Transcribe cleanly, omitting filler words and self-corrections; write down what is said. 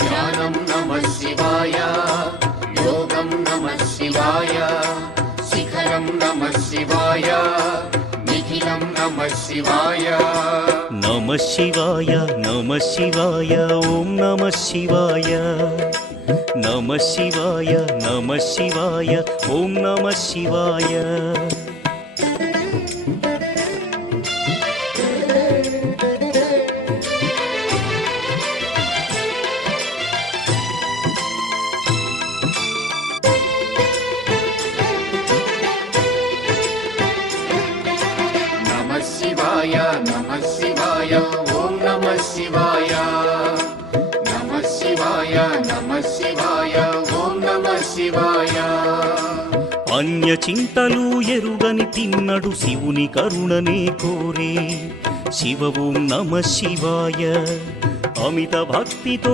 ధ్యానం నమః శివాయ, యోగం నమః శివాయ, శిఖరం నమః శివాయ, నిఖిలం నమః శివాయ. నమః శివాయ నమః శివాయ ఓం నమః శివాయ. నమః శివాయ నమః శివాయ ఓం నమః శివాయ. నమః శివాయ నమః శివాయ ఓం నమః శివాయ. నమః శివాయ నమః శివాయ ఓం నమః శివాయ. అన్య చింతలు ఎరుగని తిన్నడు శివుని కరుణనే కోరే. శివ ఓం నమః శివాయ. అమిత భక్తితో